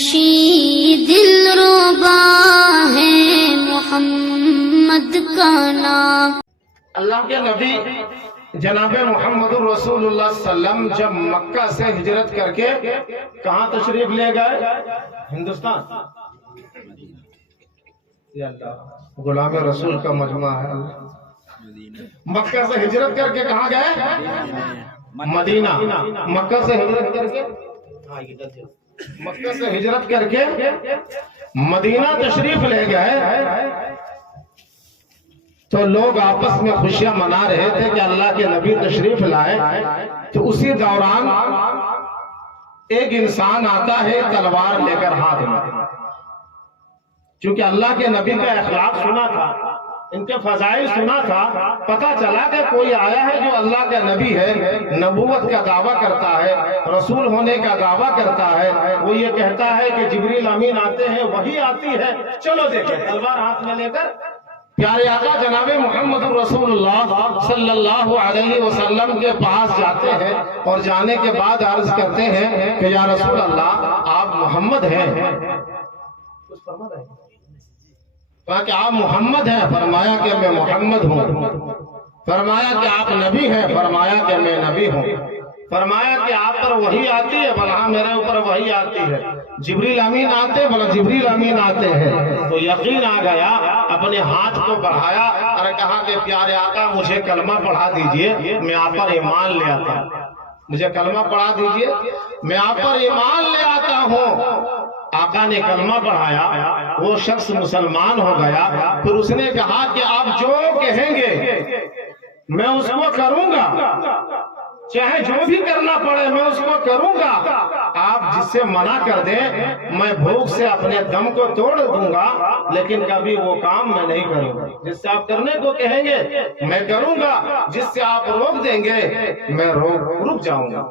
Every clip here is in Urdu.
نشیں دلربا ہے محمد کا نام۔ اللہ کے نبی جناب محمد رسول اللہ صلی اللہ علیہ وسلم جب مکہ سے ہجرت کر کے کہاں تشریف لے گئے؟ ہندوستان۔ یا اللہ، غلام رسول کا مجمع ہے۔ مکہ سے ہجرت کر کے کہاں گئے؟ مدینہ۔ مکہ سے ہجرت کر کے مدینہ تشریف لے گئے تو لوگ آپس میں خوشیاں منا رہے تھے کہ اللہ کے نبی تشریف لائے۔ تو اسی دوران ایک انسان آتا ہے تلوار لے کر ہاتھ میں، چونکہ اللہ کے نبی کا اخلاق سنا تھا، ان کے فضائل سنا تھا، پتا چلا کہ کوئی آیا ہے جو اللہ کا نبی ہے، نبوت کا دعویٰ کرتا ہے، رسول ہونے کا دعویٰ کرتا ہے۔ وہ یہ کہتا ہے کہ جبریل امین آتے ہیں، وہی آتی ہے، چلو دیکھیں۔ تلوار ہاتھ میں لے کر پیارے آقا جناب محمد رسول اللہ صلی اللہ علیہ وسلم کے پاس جاتے ہیں، اور جانے کے بعد عرض کرتے ہیں کہ یا رسول اللہ آپ محمد ہیں؟ کہا کہ آپ محمد ہیں؟ فرمایا کہ میں محمد ہوں۔ فرمایا کہ آپ نبی ہیں؟ فرمایا کہ میں نبی ہوں۔ فرمایا کہ آپ پر وحی آتی ہے؟ بلا میرے اوپر وحی آتی ہے۔ جبریل امین آتے؟ بلا جبریل امین آتے ہیں۔ تو یقین آ گیا، اپنے ہاتھ کو بڑھایا اور کہا کہ پیارے آقا مجھے کلمہ پڑھا دیجئے، میں آپ پر ایمان لے آتا ہوں۔ مجھے کلمہ پڑھا دیجئے، میں آپ پر ایمان لے آتا ہوں۔ آقا نے کلمہ پڑھایا، وہ شخص مسلمان ہو گیا۔ پھر اس نے کہا کہ آپ جو کہیں گے میں اس کو کروں گا، چاہے جو بھی کرنا پڑے میں اس کو کروں گا۔ آپ جس سے منع کر دیں میں بھوک سے اپنے دم کو توڑ دوں گا، لیکن کبھی وہ کام میں نہیں کروں گا۔ جس سے آپ کرنے کو کہیں گے میں کروں گا، جس سے آپ روک دیں گے میں رک جاؤں گا۔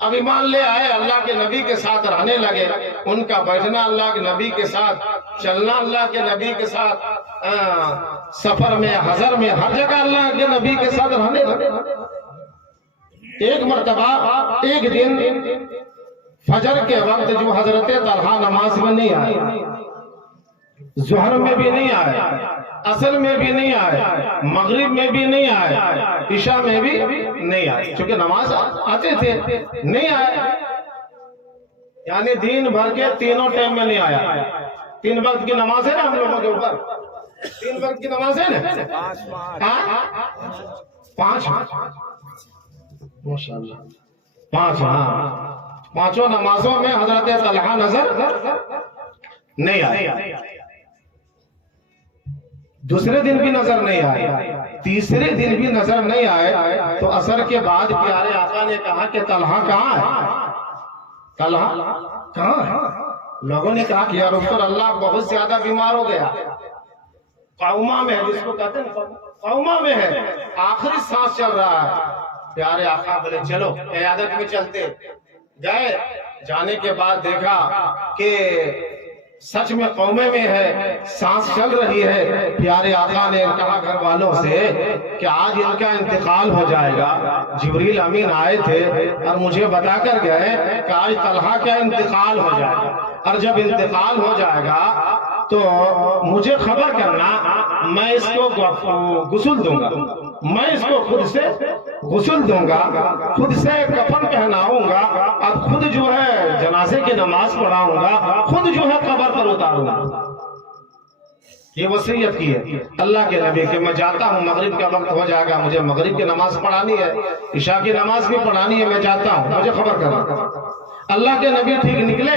اب ایمان لے آئے، اللہ کے نبی کے ساتھ رہنے لگے۔ ان کا بیٹھنا اللہ کے نبی کے ساتھ، چلنا اللہ کے نبی کے ساتھ، سفر میں حضر میں ہر جگہ اللہ کے نبی کے ساتھ رہنے لگے۔ ایک مرتبہ ایک دن فجر کے وقت جو حضرت طلحہ نماز میں نہیں آئے، ظہر میں بھی نہیں آئے، عصر میں بھی نہیں آئے، مغرب میں بھی نہیں آئے، عشاء میں بھی نہیں آئے، چونکہ نماز آتے تھے نہیں آئے، یعنی دین بھر کے تینوں ٹائم میں نہیں آیا۔ 3 وقت کی نماز ہے نا ہم لوگوں کے اوپر، 3 وقت کی نماز ہے نا، 5 ماشاءاللہ 5، پانچوں نمازوں میں حضرت طلحہ نظر نہیں آئے۔ دوسرے دن بھی نظر نہیں آئے، تیسرے دن بھی نظر نہیں آئے۔ تو عصر کے بعد پیارے آقا نے کہا کہ طلحہ کہاں ہے؟ طلحہ کہاں ہے؟ لوگوں نے کہا کہ یا رسول اللہ بہت زیادہ بیمار ہو گیا، قوما میں ہے، جس کو کہتے ہیں قوما میں ہے، آخری سانس چل رہا ہے۔ پیارے آقا بولے چلو عیادت میں چلتے۔ گئے، جانے کے بعد دیکھا کہ سچ میں قومے میں ہے، سانس چل رہی ہے۔ پیارے آقا نے کہا گھر والوں سے کہ آج ان کا انتقال ہو جائے گا۔ جبریل امین آئے تھے اور مجھے بتا کر گئے کہ آج طلحہ کا انتقال ہو جائے گا، اور جب انتقال ہو جائے گا تو مجھے خبر کرنا، میں اس کو غسل دوں گا، میں اس کو خود سے غسل دوں گا، خود سے کفن پہناؤں گا، اور خود جو ہے جنازے کی نماز پڑھاؤں گا، خود جو ہے قبر پر اتاروں گا۔ یہ وصیت کی ہے اللہ کے نبی کہ میں جاتا ہوں، مغرب کا وقت ہو جائے گا، مجھے مغرب کی نماز پڑھانی ہے، عشاء کی نماز بھی پڑھانی ہے، میں جاتا ہوں، مجھے خبر کرنا۔ اللہ کے نبی ٹھیک نکلے،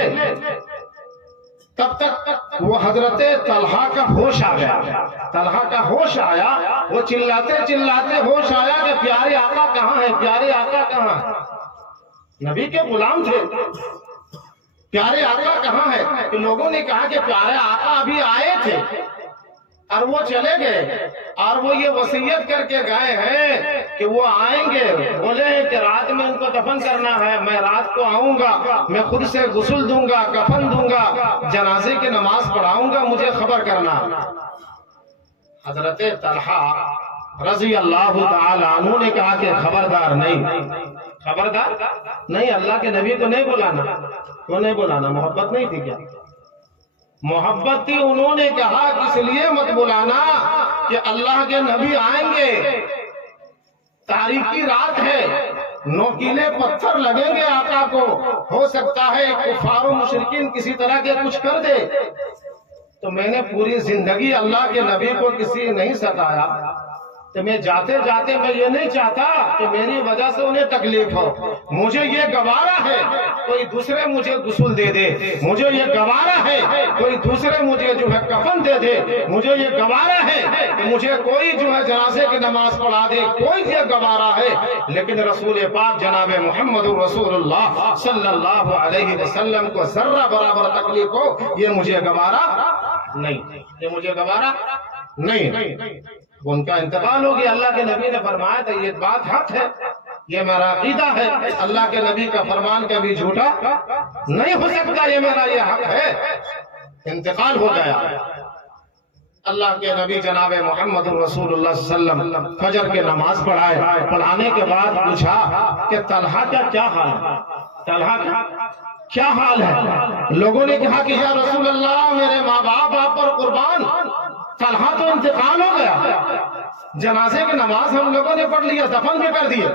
تب تک وہ حضرت طلحہ کا ہوش آ گیا۔ طلحہ کا ہوش آیا، وہ چلاتے چلاتے ہوش آیا کہ پیارے آقا کہاں ہے، پیارے آقا کہاں ہے؟ نبی کے غلام تھے، پیارے آقا کہاں ہے؟ کہ لوگوں نے کہا کہ پیارے آقا ابھی آئے تھے اور وہ چلے گئے، اور وہ یہ وصیت کر کے گئے ہیں کہ وہ آئیں گے، بولے ہیں کہ رات میں ان کو دفن کرنا ہے، میں رات کو آؤں گا، میں خود سے غسل دوں گا، کفن دوں گا، جنازے کی نماز پڑھاؤں گا، مجھے خبر کرنا۔ حضرت طلحہ رضی اللہ تعالی عنہ نے کہا کہ خبردار نہیں، خبردار نہیں، اللہ کے نبی کو نہیں بلانا، تو نہیں بلانا، محبت نہیں تھی کیا؟ محبت تھی، انہوں نے کہا اس لیے مت بلانا کہ اللہ کے نبی آئیں گے، تاریخی رات ہے، نوکیلے پتھر لگیں گے آقا کو، ہو سکتا ہے کفار و مشرکین کسی طرح کے کچھ کر دے۔ تو میں نے پوری زندگی اللہ کے نبی کو کسی نہیں ستایا، تو میں جاتے جاتے میں یہ نہیں چاہتا کہ میری وجہ سے انہیں تکلیف ہو۔ مجھے یہ گوارا ہے کوئی دوسرے مجھے غسل دے دے، مجھے یہ گوارا ہے کوئی دوسرے مجھے جو ہے کفن دے دے، مجھے یہ گوارا ہے کہ مجھے کوئی جو ہے جنازے کی نماز پڑھا دے، کوئی یہ گوارا ہے، لیکن رسول پاک جناب محمد رسول اللہ صلی اللہ علیہ وسلم کو ذرہ برابر تکلیف ہو، یہ مجھے گوارا نہیں، یہ مجھے گوارا نہیں۔ ان کا انتقال ہو گیا، اللہ کے نبی نے فرمایا تھا یہ بات حق ہے، یہ میرا عقیدہ ہے، اللہ کے نبی کا فرمان کبھی جھوٹا نہیں ہو سکتا، یہ میرا یہ حق ہے۔ انتقال ہو گیا، اللہ کے نبی جناب محمد رسول اللہ صلی اللہ علیہ وسلم فجر کے نماز پڑھائے، پڑھانے کے بعد پوچھا کہ طلحہ کا کیا حال ہے، طلحہ کا کیا حال ہے؟ لوگوں نے کہا کہ یا رسول اللہ میرے ماں باپ آپ پر قربان، طلحہ تو انتقال ہو گیا، جنازے کی نماز ہم لوگوں نے پڑھ لیا، دفن بھی کر دیا۔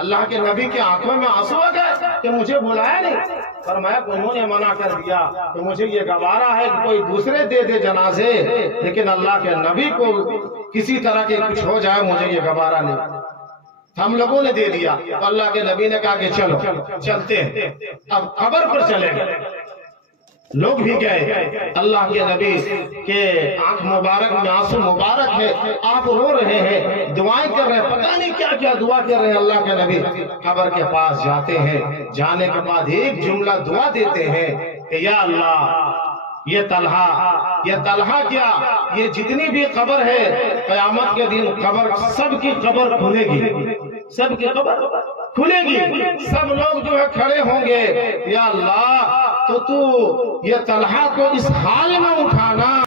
اللہ کے نبی کی آنکھوں میں آنسو آ گئے کہ مجھے بلایا نہیں، فرمایا انہوں نے منع کر دیا کہ مجھے یہ گوارا ہے کہ کوئی دوسرے دے دے جنازے، لیکن اللہ کے نبی کو کسی طرح کے کچھ ہو جائے مجھے یہ گوارا نہیں۔ ہم لوگوں نے دے دیا، تو اللہ کے نبی نے کہا کہ چلو چلتے ہیں، اب قبر پر چلے گئے، لوگ بھی گئے، اللہ کے نبی کے آنکھ مبارک میں آنسو مبارک ہے، آپ رو رہے ہیں، دعائیں کر رہے ہیں، پتہ نہیں کیا کیا دعا کر رہے ہیں۔ اللہ کے نبی قبر کے پاس جاتے ہیں، جانے کے بعد ایک جملہ دعا دیتے ہیں کہ یا اللہ یہ طلحہ کیا، یہ جتنی بھی قبر ہے قیامت کے دن قبر سب کی قبر کھلے گی، سب کی قبر کھلے گی، سب لوگ جو ہے کھڑے ہوں گے، یا اللہ تو یہ طلحہ کو اس حال میں اٹھانا